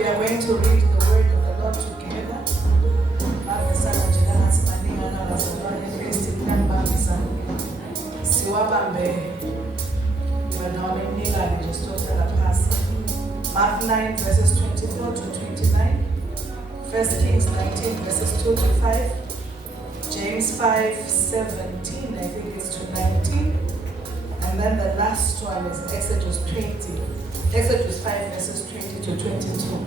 We are going to read the word of the Lord together. Mark 9 verses 24 to 29, 1 Kings 19 verses 2 to 5, James 5:17, I think it's to 19, and then the last one is Exodus 5 verses 20 to 22.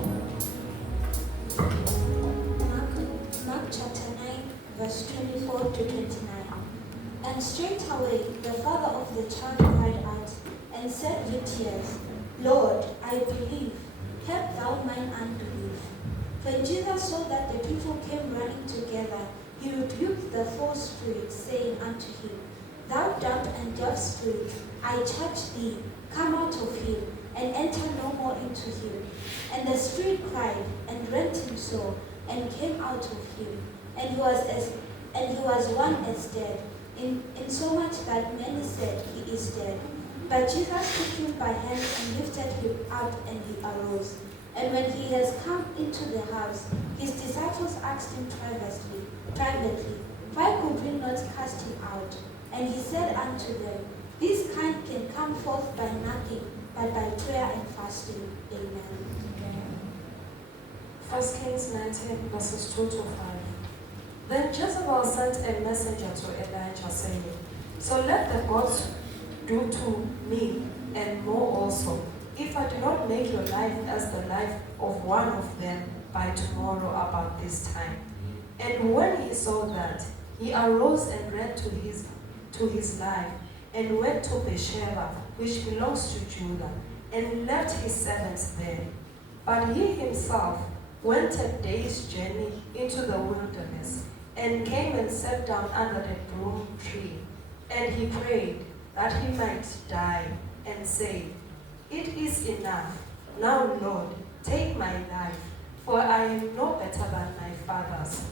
Mark chapter 9 verse 24 to 29. And straightway the father of the child cried out and said with tears, Lord, I believe, help thou mine unbelief. When Jesus saw that the people came running together, he rebuked the false spirit, saying unto him, Thou dumb and deaf spirit, I charge thee, come out of him, and enter no more into him. And the spirit cried, and rent him sore, and came out of him. And he was one as dead, in so much that many said, He is dead. But Jesus took him by hand and lifted him up, and he arose. And when he has come into the house, his disciples asked him privately, Why could we not cast him out? And he said unto them, This kind can come forth by nothing, but by prayer and fasting. Amen. 1 Kings 19 verses 2 to 5. Then Jezebel sent a messenger to Elijah, saying, So let the gods do to me and more also, if I do not make your life as the life of one of them by tomorrow about this time. And when he saw that, he arose and ran to his life, and went to Beersheba, which belongs to Judah, and left his servants there. But he himself went a day's journey into the wilderness, and came and sat down under the broom tree. And he prayed that he might die, and say, It is enough. Now, Lord, take my life, for I am no better than my fathers.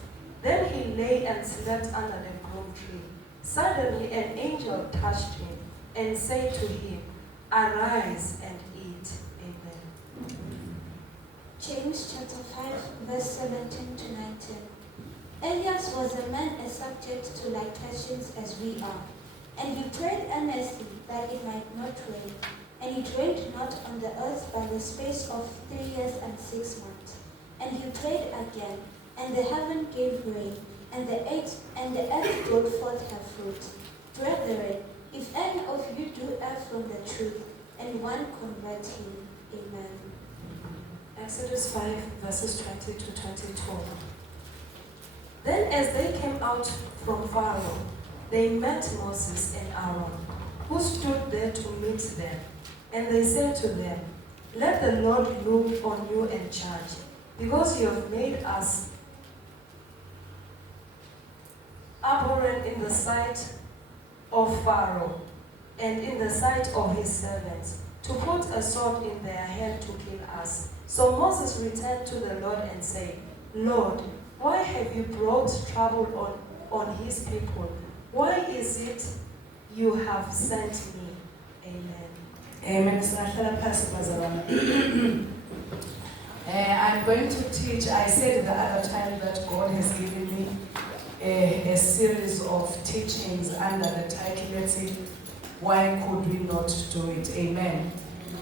Then he lay and slept under the broom tree. Suddenly an angel touched him, and said to him, Arise and eat. Amen. James chapter 5 verse 17 to 19. Elias was a man as subject to like passions as we are. And he prayed earnestly that it might not rain. And it rained not on the earth by the space of 3 years and 6 months. And he prayed again, and the heaven gave rain, and the earth brought forth her fruit. Brethren, if any of you do err from the truth, and one convert him. Amen. Exodus 5 verses 20 to 22. Then as they came out from Pharaoh, they met Moses and Aaron, who stood there to meet them. And they said to them, Let the Lord look on you and judge, because you have made us abhorrent in the sight of Pharaoh and in the sight of his servants, to put a sword in their hand to kill us. So Moses returned to the Lord and said, Lord, why have you brought trouble on his people? Why is it you have sent me? Amen. Amen. I'm going to teach. I said the other time that God has given me a series of teachings under the title, let's see, Why Could We Not Do It? Amen.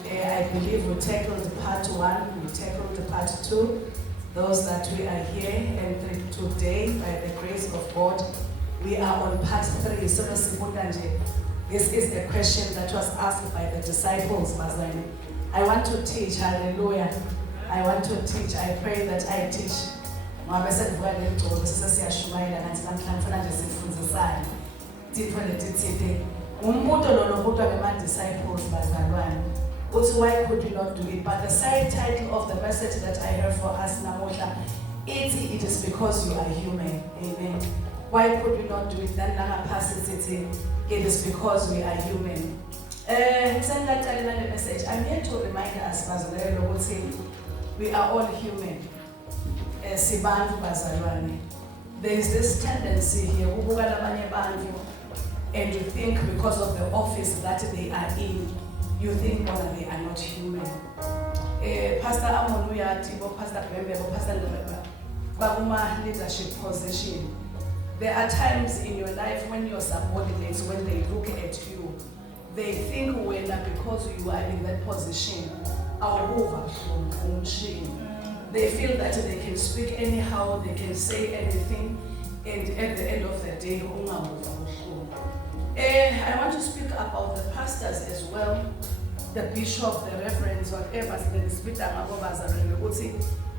I believe we tackled part 1, we tackled part 2. Those that we are here, and today, by the grace of God, we are on part 3. So this is a question that was asked by the disciples. I want to teach, hallelujah. I want to teach. I pray that I teach. Why could we not do it? But the side title of the message that I have for us now, it is because you are human. Amen. Why could we not do it? Then it is because we are human. Message. I'm here to remind us, we are all human. There is this tendency here, and you think because of the office that they are in, you think they are not human. Pastor Amon Uyati, Pastor Bembe, Pastor Lebeba, Baguma leadership position. There are times in your life when your subordinates, when they look at you, they think because you are in that position, they feel that they can speak anyhow, they can say anything, and at the end of the day, I want to speak about the pastors as well, the bishop, the reverends, whatever.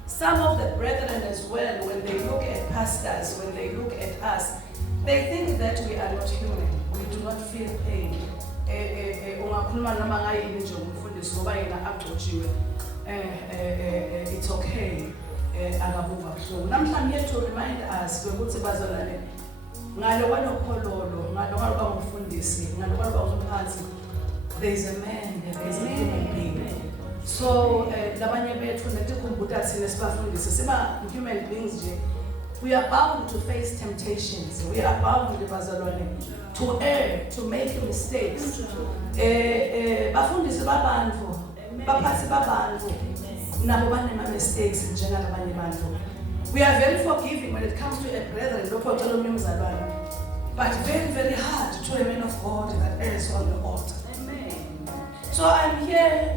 Some of the brethren as well, when they look at pastors, when they look at us, they think that we are not human. We do not feel pain. It's okay. I'm here to remind us, there is a man, there is a human being. So, human beings, we are bound to face temptations. We are bound to err, to make mistakes. We are very forgiving when it comes to a brethren, but very, very hard to a man of God that errs on the altar. So I'm here,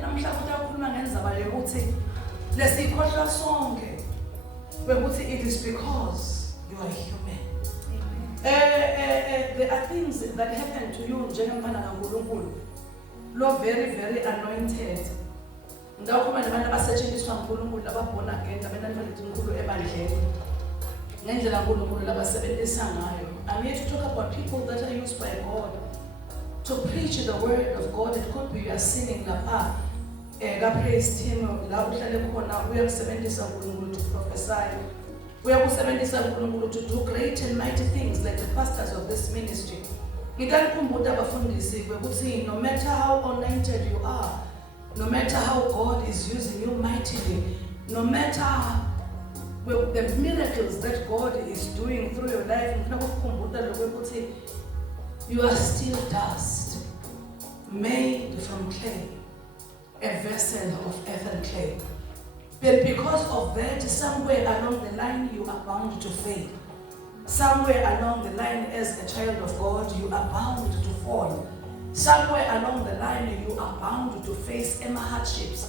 it is because you are human. There are things that happen to you, Lord, very, very anointed. I'm here to talk about people that are used by God to preach the word of God. It could be you are singing praise team, we are to prophesy. We are to do great and mighty things like the pastors of this ministry. No matter how anointed you are, no matter how God is using you mightily, no matter the miracles that God is doing through your life, you are still dust, made from clay, a vessel of earthen clay. But because of that, somewhere along the line, you are bound to fail. Somewhere along the line, as a child of God, you are bound to fall. Somewhere along the line, you are bound to face any hardships.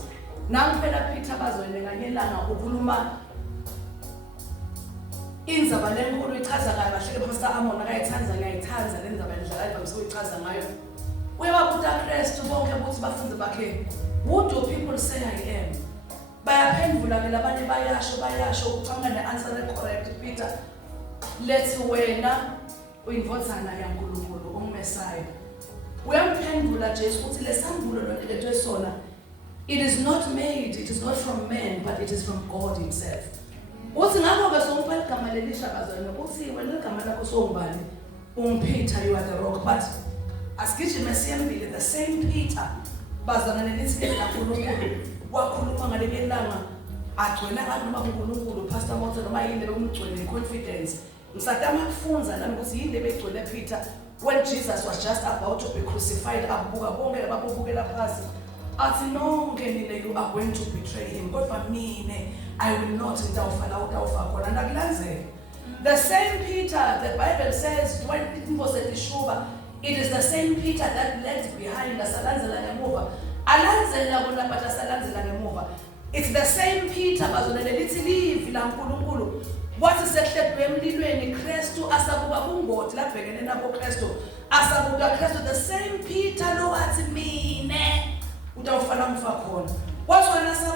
Inzaba lenkulu ichaza kahle Pastor Amon akayithanza ngiyayithanza lendaba endlala uyichaza ngayo. Uyababuta Christ bonke ukuthi bafunde bakhe. Who do people say I am? Bayaphendula ke labanye bayasho ucanga ne-answer correct Peter. Let's wena uyinvodzana yaNkulunkulu uMessiah. Uyamphendula Jesu ukuthi lesambulo lento esona. It is not made, it is not from man, but it is from God himself. Peter, you are the rock. But as the same Peter, Pastor confidence. When Jesus was just about to be crucified, you are going to betray him. But for me, I will not. The same Peter, the Bible says, when it was at the Shuba, it is the same Peter that left behind us. It's the same Peter. What is it that we the same Peter, what's when I saw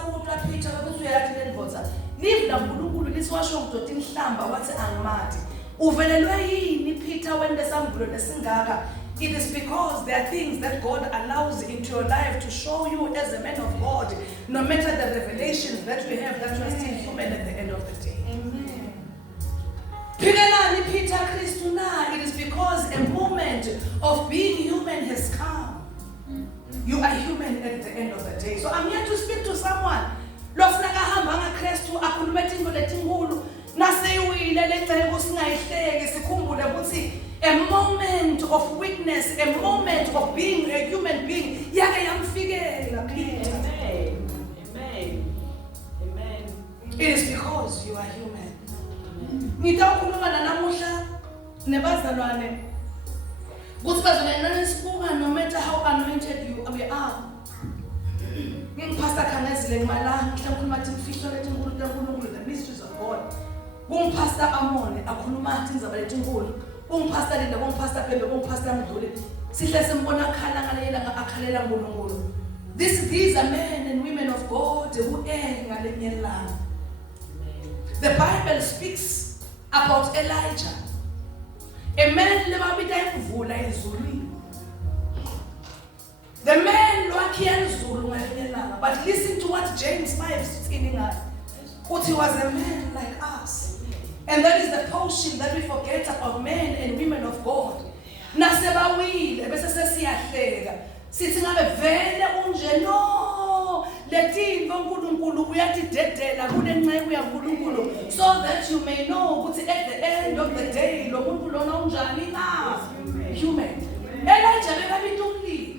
Peter because we are at the water? Leave the Bulu, this was shown to Tim Slamba, what's Angmati. Uveleloi Peter when the Sambro, the Singaga. It is because there are things that God allows into your life to show you as a man of God, no matter the revelations that we have, that you are still human at the end of the day. Amen. Peter Christuna, it is because a moment of being human has come. You are human at the end of the day. So I'm here to speak to someone. A moment of weakness, a moment of being a human being. Amen. Amen. It is because you are human. Ngitawukhuluma namuhla nebazalwane. Ukuthi bazalwane nisibuka no matter how anointed you are. Ngingipastor Khanezile Malanga ngikhuluma ukuthi imfihlo lethu inkulu kaNkulunkulu, the mysteries of God. Kungipastor Amone akhuluma athi indaba lethu inkulu. Kungipastor Linda, kungipastor Pembe, kungipastor Mdluli. Sihle simbona akhala ngalela ngakhalela uNkulunkulu. These are men and women of God who ngalenye ilanga. The Bible speaks about Elijah. A man lebabita imvula ezulwini. The man wakhiya izulu ngalenye ilanga. But listen to what James 5 is telling us. But he was a man like us. And that is the portion that we forget about men and women of God. Nasebawile bese sesiyahleka. Sithi ngabe vele unje no letinto uNkulunkulu uyatidedela kulenceku yaNkulunkulu so that you may know ukuthi at the end of the day lo muntu lona unjani na human. Elijah bekabita umlilo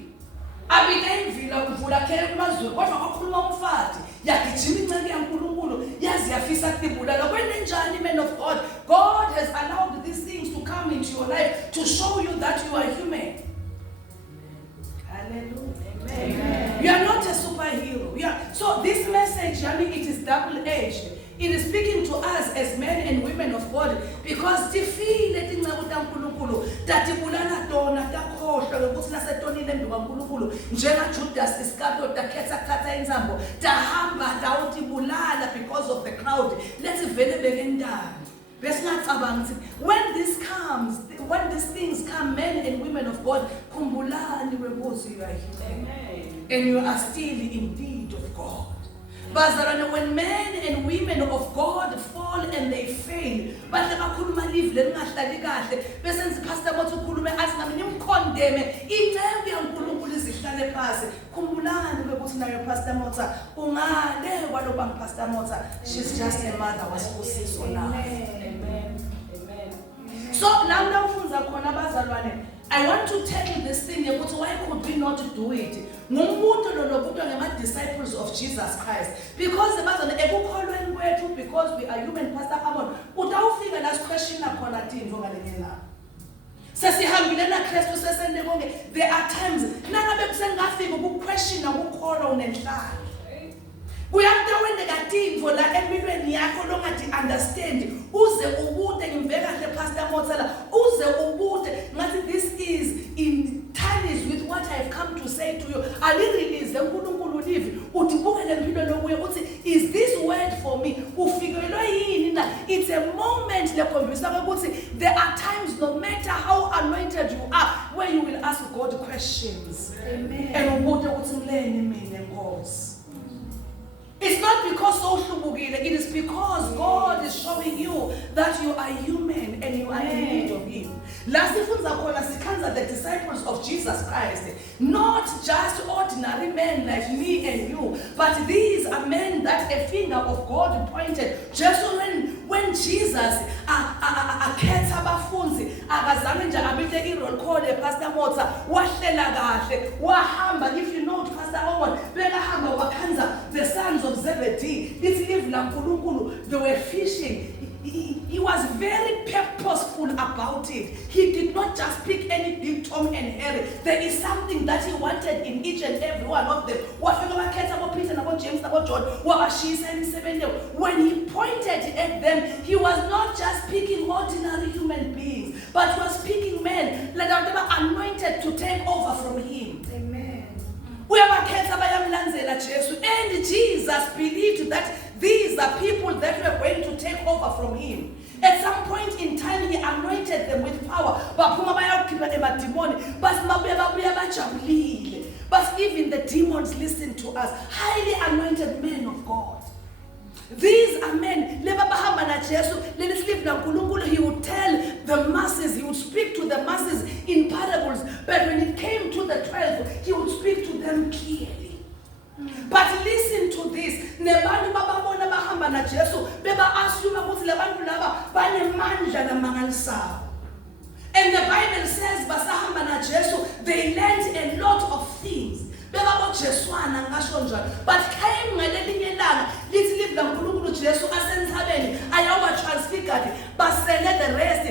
abita imvula kuvula khele kumazulu kodwa kwakhuluma umfati yagijima inceku yaNkulunkulu yazi yafisa ukubulala kwenenjani man of God. God has allowed these things to come into your life to show you that you are human. Hallelujah. Amen. You are not a superhero. So this message, I mean, it is double-edged. It is speaking to us as men and women of God because tifile tinceku taNkulunkulu tatibulala tona takhohlwa ukuthi nasetonile embi kwaNkulunkulu njenga Judas Iscariot takhetha inzambo tahamba tawutibulala because of the crowd. Let's vele bekendani. When these things come, men and women of God, kumbulani webuzi you are human. And you are still indeed of God. But when men and women of God fall and they fail, but the bakhuluma live lengahlali kahle bese pastor bathi ukhulume athi nami nimkondeme inceku yaNkulunkulu izihlale phansi. Khumbulani ukuthi nayo Pastor Motsa ungale kwaloba Pastor Motsa, she's just a mother wasibusiso now. Amen. So now ufunza khona bazalwane, I want to tell you this thing about why could we not do it? Ngumuntu lolobutwa ngama disciples of Jesus Christ. Because the bazalwane ekukholweni kwethu because we are human. Pastor Amon utawufika la question khona tindvo ngalenyela. Sesihambile na Kristu sesende konke. There are times nangabe kusengafika ukuquestion ukukholwa unenhlalo. Kuyakutawendeka tindvo la empilweni yakho longati understand uze ubute ngimveka kahle Pastor Motsala uze ubute ngathi this is in ties with what I have come to say to you. Alirelease uNkulunkulu live utibuke lempilo lokuye uthi is this word for me ufikelwa yini na. It's a moment lekhombisa ukuthi there are times no matter how anointed you are where you will ask God questions. Amen. And ubute uthi mleni mina Nkosi. It's not because it is because God is showing you that you are human and you are in need of Him. Last the disciples of Jesus Christ, not just ordinary men like me and you, but these are men that a finger of God pointed. Just when Jesus akhetha abafunzi akazame nje abethe i-roll call Pastor Motsa wahlela kahle wahamba. If you know Pastor Owen bekahamba wakhanza the sons of Zebedee lithi live la Nkulunkulu, they were fishing. He was very purposeful about it. He did not just pick any big Tom and Harry. There is something that he wanted in each and every one of them. When he pointed at them, he was not just picking ordinary human beings, but he was picking men that are anointed to take over from him. Amen. And Jesus believed that these are people that were going to take over from him. At some point in time, he anointed them with power. But even the demons listen to us. Highly anointed men of God. These are men. He would tell the masses, he would speak to the masses in parables. But when it came to the 12, he would speak to them clearly. But listen to this. Nebantu bababona bahamba na Jesu beba assume ukuthi labantu laba banemandla namangalisayo. And the Bible says basahamba na Jesu they learned a lot of things. Beba bo Jeswana ngasho njalo. But came ngelinye ilanga lithi live la uNkulunkulu uJesu asenthabeni ayawuba transfigured basele the rest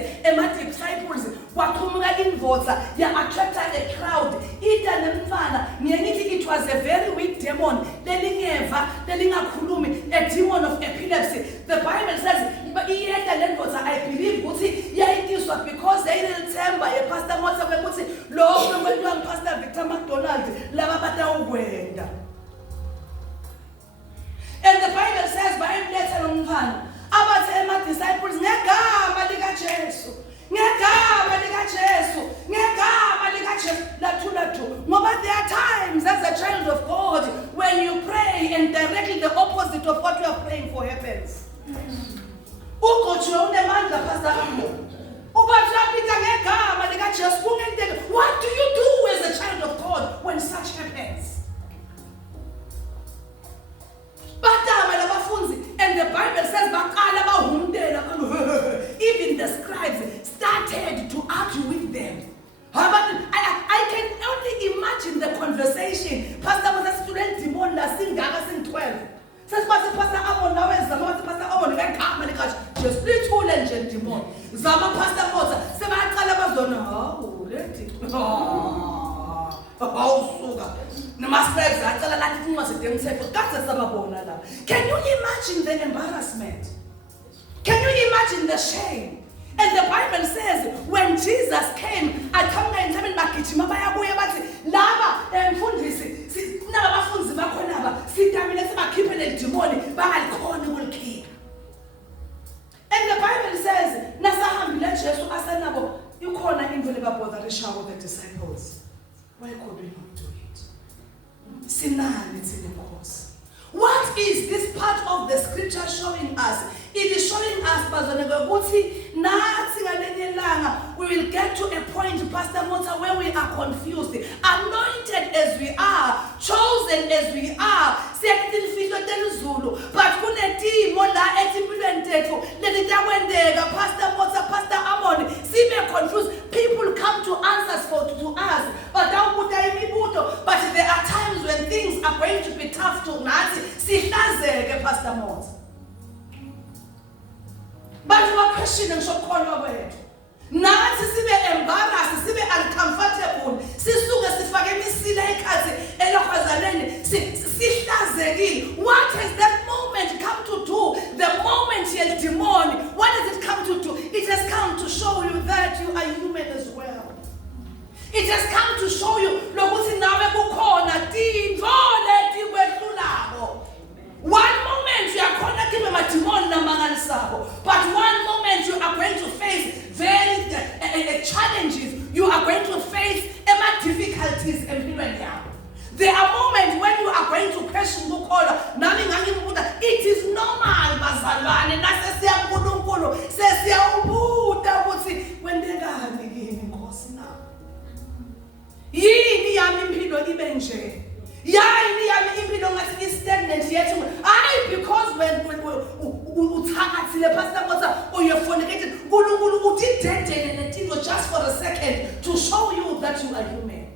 disciples kwaqhumuka indvodza ya-attracta a crowd ita nemfana ngiyengithi it was a very weak demon lelingeva lelingakhulumi a demon of epilepsy. The Bible says iyeta lendvodza I believe ukuthi yayitiswa because yayilethemba ye-Pastor Motsa kwekuthi lokho kwentiwa ngu-Pastor Victor McDonald laba batawukwenda. And the Bible says bayimletha lo mfana abathi ema-disciples ngegama likaJesu ngegama likaJesu ngegama likaJesu lathu ngoba there are times as a child of God when you pray and directly the opposite of what you are praying for happens. Ugotshiwe unemandla Pastor Ambo ubathapita ngegama likaJesu kungenteke. What do you do as a child of God when such happens? And the Bible says even the scribes started to argue with them. I can only imagine the conversation. Pastor was a student demon last sing 12. Says Pastor Amon now is Pastor Amon just split whole and demon. Zama Pastor Motsa Sema Kalabazona. Let it. Can you imagine the embarrassment? Can you imagine the shame? And the Bible says when Jesus came, and the Bible says, you call the disciples. Why could we not do it? What is this part of the scripture showing us? It is showing us, we will get to a point, Pastor Motsa, where we are confused. Anointed as we are, chosen as we are, but Pastor Motsa, Pastor Amon, see me confused. People come to answers to us, but there are times when things are going to be tough to Pastor Motsa. But you are questioning so call your way. Now sibe embarrassed, sibe uncomfortable. Sisuke sifake imisila ekhathi elokhazaleni sihlazekile. What has that moment come to do? The moment yel demon, what does it come to do? It has come to show you that you are human as well. It has come to show you lokuthi nawe kukhona tintfo leti kwehlulako. One moment you are connected with my demon but one moment you are going to face very challenges. You are going to face difficulties and there are moments when you are going to question it is normal bazalwane nasesiyankulunkulu sesiyabuda ukuthi kwentekani kimi Nkosi na yini yami impilo ibe nje. Because when Pastor Motsa or you're fornicated, just for a second to show you that you are human,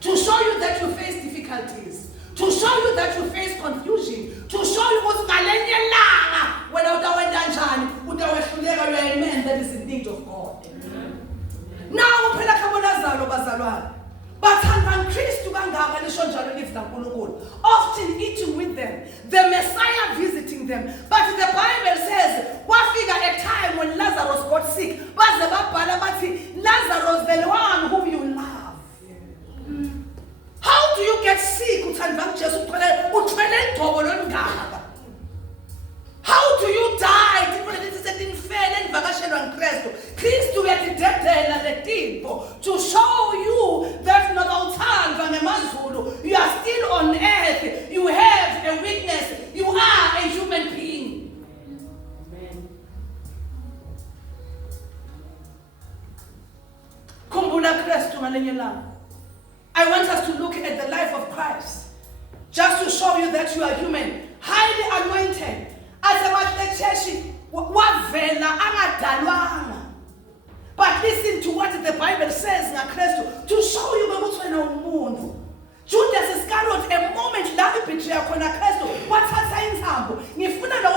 to show you that you face difficulties, to show you that you face confusion, to show you what's when you are a man that is in need of God. Now, but often eating with them, the Messiah visiting them. But the Bible says, what figure a time when Lazarus got sick? Lazarus, the one whom you love. How do you get sick? How do you die? To show you that you are still on earth, you have a weakness, you are a human being. I want us to look at the life of Christ just to show you that you are human, highly anointed. But listen to what the Bible says to show you umuntu. Judas Iscariot, a moment la betray khona Kristu wathatha insambo ngifuna lo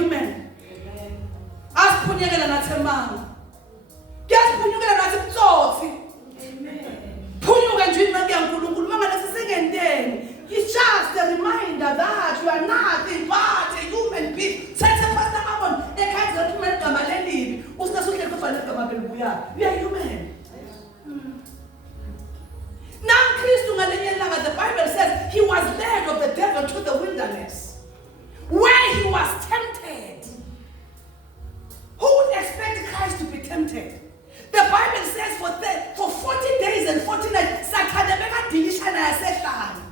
human. Asiphunyekela nathi emanga. Kuyasiphunyekela nathi butsotsi. Phunyuka nje imanga yaNkulunkulu mangane sisengenteni. It's just a reminder that you are nothing but a human being. Sethe Pastor Amon ekhaya kumele igama lelibi. Usasuhle kufanele igama belibuya. You are human. Now Christ ngalenye ilanga, the Bible says he was led of the devil to the wilderness where he was tempted. Who would expect Christ to be tempted? The Bible says for 40 days and 40 nights, Sakadebeka dilishana yasehlane.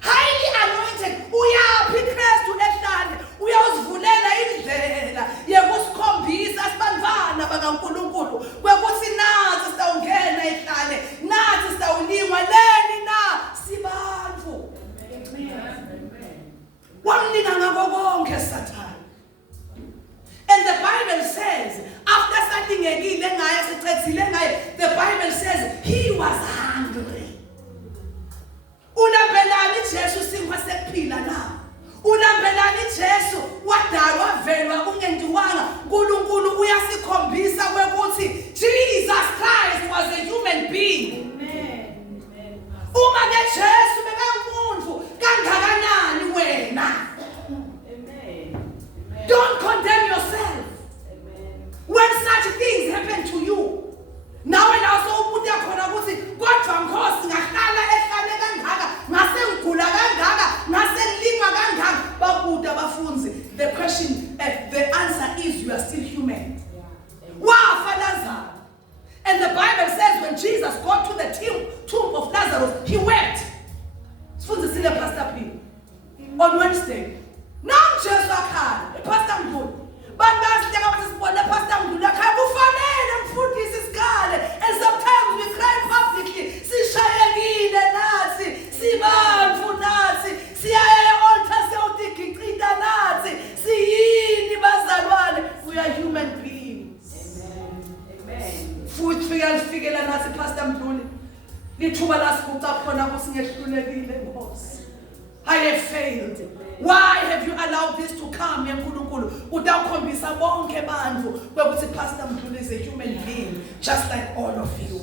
Highly anointed, uyaphi Christ ehlane, uyawuzivulela indlela yekusikhombisa sibantwana bakaNkulunkulu kwekuthi nathi sitawungena ehlane, nathi sitawulingwa leni na sibantfu. Wamnika ngakho konke Satan. And the Bible says, after satingekile ngaye sicethile ngaye, the Bible says he was hungry. Ulambelani Jesu sinkwa sekuphila na. Ulambelani Jesu wadalwa velwa ungendiwanga. Nkulunkulu uyasikhombisa kwekuthi Jesus Christ was a human being. Amen. Uma ke Jesu bekamuntu kangakanani wena. Don't condemn yourself. When such things happen to you. Now when also umuntu yakhona ukuthi kodwa Nkosi ngahlala ehlane kangaka, ngase ngigula kangaka, ngase ngilingwa kangaka, bakuda bafunzi. The question, the answer is you are still human. Wafa Lazarus. And the Bible says when Jesus got to the tomb of Lazarus, he wept. Sifunzi sile Pastor P. On Wednesday. Now Jesus akhala, Pastor Mdluli. Bangasileka bathi sibone Pastor Mdluli akhala kufanele mfundisi isikale. And sometimes we cry publicly. Sishayekile nathi, sibantfu nathi, siyaye altar siyawutigicita nathi. Siyini bazalwane? We are human beings. Amen. Futhi fikela nathi Pastor Mdluli. Lithuba lasibuca khona kusingehlulekile Nkosi. I have failed. Why have you allowed this to come, Nkulunkulu? Udakhombisa bonke bandlu kwekuthi Pastor Mdluli is a human being, just like all of you.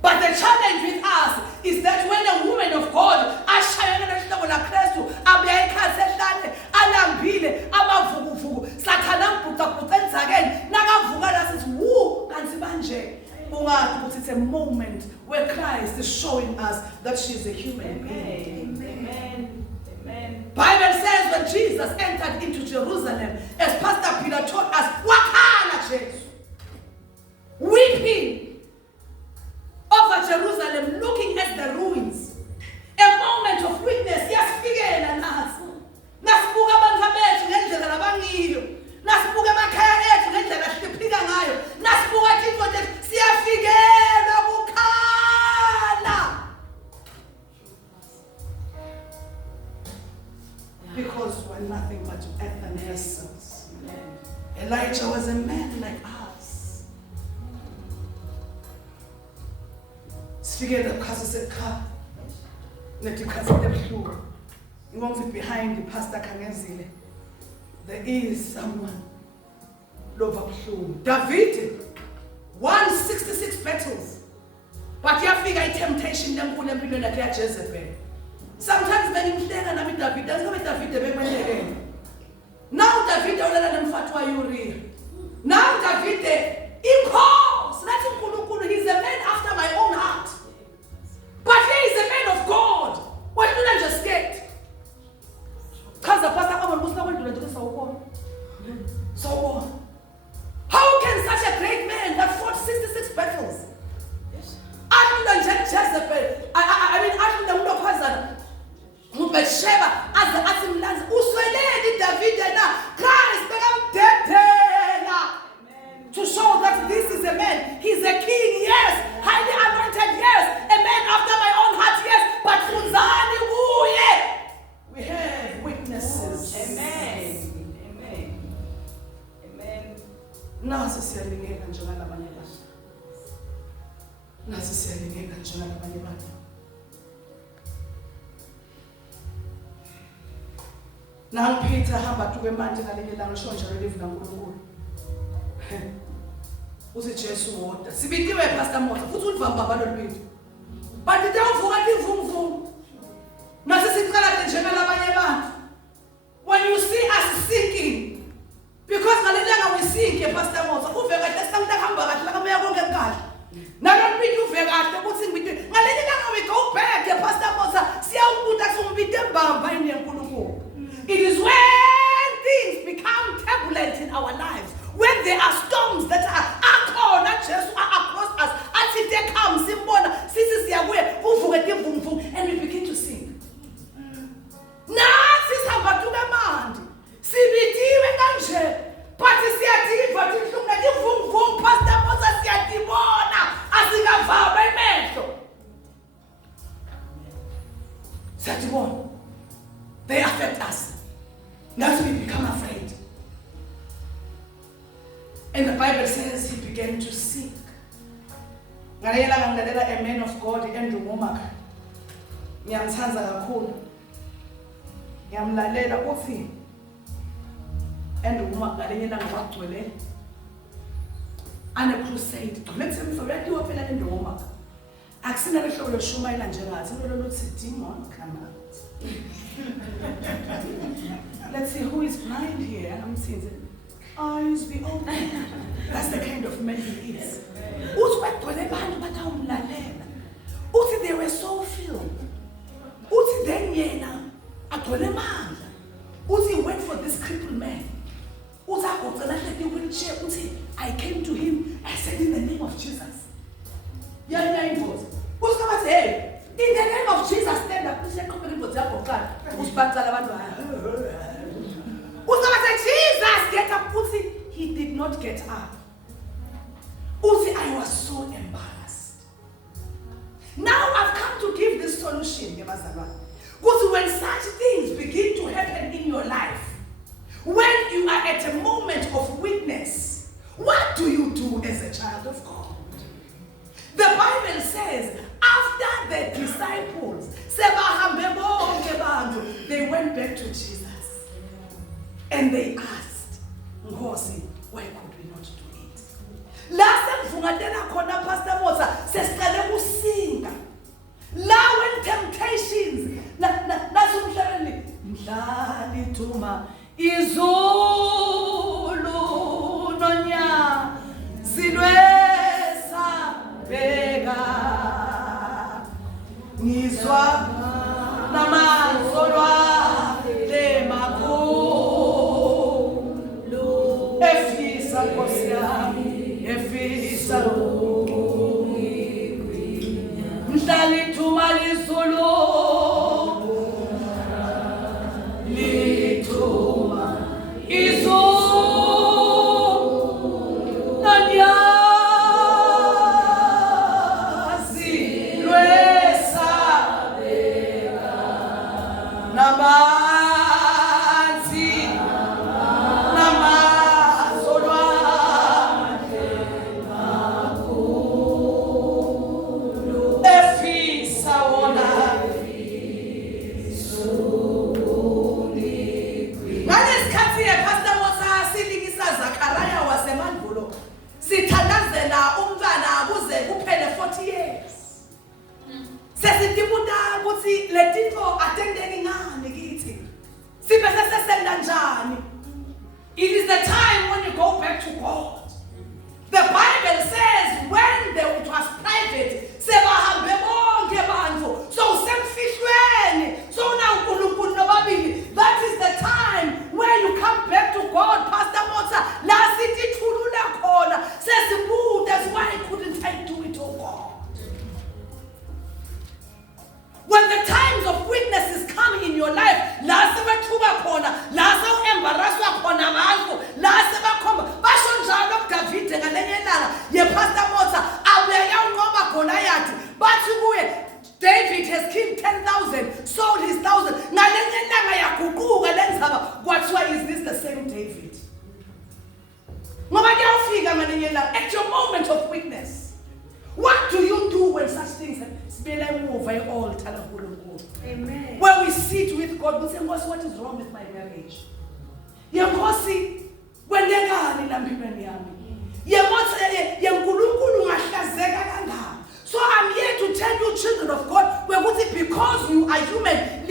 But the challenge with us is that when a woman of God ashayana nesihloko la Kristu abuya ekhaya sehlane alambile amavukuvuku sathana mbhuqabhuqa enzakeni nakavuka la sithi wu kanti manje ungathi ukuthi it's a moment where Christ is showing us that she is a human being. Amen. Amen. Bible says when Jesus entered into Jerusalem, as Pastor Peter taught us, wakhala Jesu, weeping over Jerusalem, looking at the ruins. A moment of weakness. Yasifikela nathi. Nasibuka abantu bethu ngendlela labangiyo. Nasibuka emakhaya ethu ngendlela siphila ngayo. Nasibuka into lethu siyafikela kukhala. Because we're nothing but earthen vessels. Elijah was a man like us. Sifikele because sesikha. Nethi khasile buhlungu. Ingomfi behind the pastor Kangenzile. There is someone lova buhlungu. David won 66 battles. But yafika i-temptation lenkulu empilweni yakhe yaJezebel. Sometimes benimhleka nami David, angabe David bekwelekene. Now David ulala nomfati waYuriya. Now David inkosi nathi uNkulunkulu, he's a man after my own heart. But he is a man of God. What did I just get? Because the pastor come and so what? How can such a great man that fought 66 battles? I mean, Bathsheba as the Asimlands usweleni David na Christ bekamdedela to show that this is a man. He's a king, yes, highly anointed, yes, a man after my own heart, yes, but funzani kuye. We have witnesses. Amen. Amen. Amen. Nasi siyalingeka njengalabanye abantu. Nasi siyalingeka njengalabanye abantu. Nangiphitha hamba tuke manje ngalinye la ngisho njalo live kaNkulunkulu. Uthi Jesu wodwa. Sibitiwe Pastor Motsa futhi ulivamba balo lwethu. But itawuvuka tivumvumu. Nasi siqala njengalabanye abantu. When you see us sinking, because ngalelanga we sink Pastor Motsa uve kahle sangihamba kahle la kamoya konke kahle. Nalombithi uve kahle ukuthi ngibithe ngalelanga we go back Pastor Motsa siyawubuta simbithe mbamba inenkulunkulu. It is when things become turbulent in our lives, when there are storms that are corner just across us, until they come, simbona, sisi siyabuye, uvuke tivumvumu, and we begin to sing. Nasi sihamba tuke mandi, sibitiwe kanje, but siyativa tihlunga tivumvumu, Pastor Motsa siyatibona, asikavaba imehlo. Siyatibona. They affect us. That's when we become afraid. And the Bible says he began to sink. A man of God, Andrew Womack. Ngiyamthanza kakhulu. Ngiyamlalela uthi Andrew Womack ngalenye wagcwele ane crusade. Let's say mfowethu phela Andrew Womack. Akusina lehlobo loshumayela njengathi lo luthi demon come out. Let's see who is blind here. I'm seeing it. Eyes be open. That's the kind of man he is. Uthi they were so filled. Uthi then yena agcwele mandla. Uthi went for this crippled man. Uthi agcwele the wheelchair. Uthi I came to him. I said in the name of Jesus. Yeah, involved. Who's going to say? In the name of Jesus, stand up. Who's going to say, Jesus, get up. Uzi, he did not get up. Uzi, I was so embarrassed. Now I've come to give this solution. Because when such things begin to happen in your life, when you are at a moment of weakness, what do you do as a child of God? The Bible says, after the disciples, they went back to Jesus. And they asked, Ngosi, why could we not do it? Last time, Pastor Motsa says, when temptations, izulu nonya silwesa bega ngizwa namazolwa le makhulu efisa Nkosi yami efisa mhlali thuma lizulu it is the time when you go back to God. The Bible says when it was private, that is the time where you come back to God. Pastor Motsa, that's why couldn't I do it, oh God? When the times of weaknesses come in your life, David has killed 10,000, sold his 1,000. Why is this the same David? At your moment of weakness, what do you do when such things happen? Amen. Where we sit with God, but say, what is wrong with my marriage? Yenkosi, kwendekani la mpilweni yami? Yenkulunkulu ngahlazeka kangaka. So I'm here to tell you, children of God, because you are human,